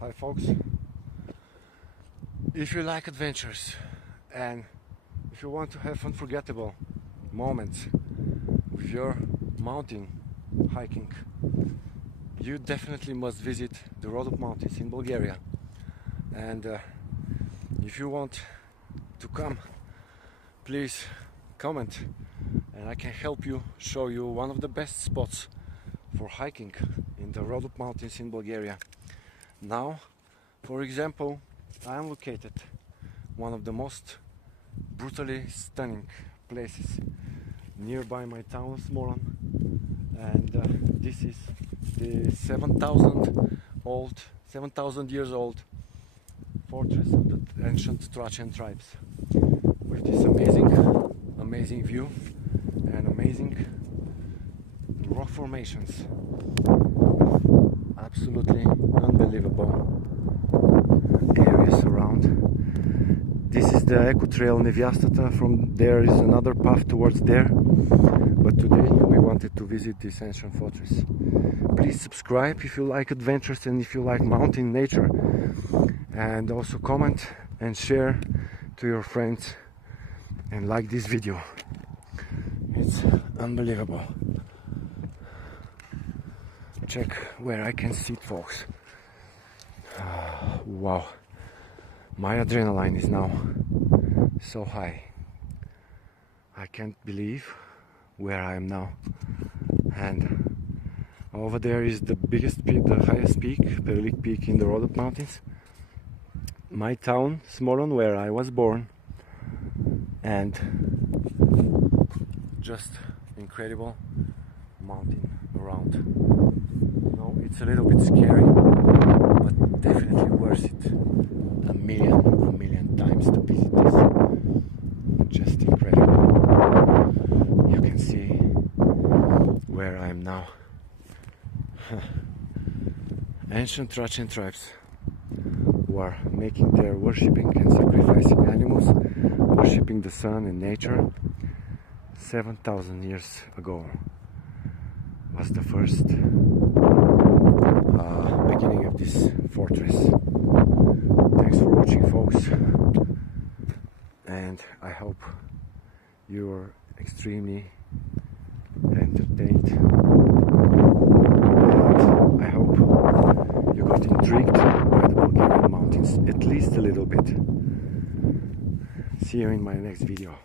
Hi folks, if you like adventures and if you want to have unforgettable moments with your mountain hiking, you definitely must visit the Rhodope Mountains in Bulgaria. And if you want to come, please comment and I can help you, show you one of the best spots for hiking in the Rhodope Mountains in Bulgaria. Now, for example, I am located one of the most brutally stunning places nearby my town Smolyan, and this is the 7,000 years old fortress of the ancient Thracian tribes, with this amazing view and amazing rock formations. Absolutely unbelievable areas around. This is the Ecotrail Nevyastata. From there is another path towards there, but today we wanted to visit this ancient fortress. Please subscribe if you like adventures and if you like mountain nature, and also comment and share to your friends and like this video. It's unbelievable. Check where I can sit, folks. Wow, my adrenaline is now so high. I can't believe where I am now. And over there is the biggest peak, the highest peak, Perlik Peak in the Rhodope Mountains. My town, Smolyan, where I was born, and just incredible mountain around. It's a little bit scary, but definitely worth it. A million times to visit this. Just incredible. You can see where I am now. Ancient Thracian tribes who are making their worshipping and sacrificing animals, worshipping the sun and nature 7,000 years ago was the first beginning of this fortress. Thanks for watching, folks, and I hope you are extremely entertained, and I hope you got intrigued by the Bulgarian mountains at least a little bit. See you in my next video.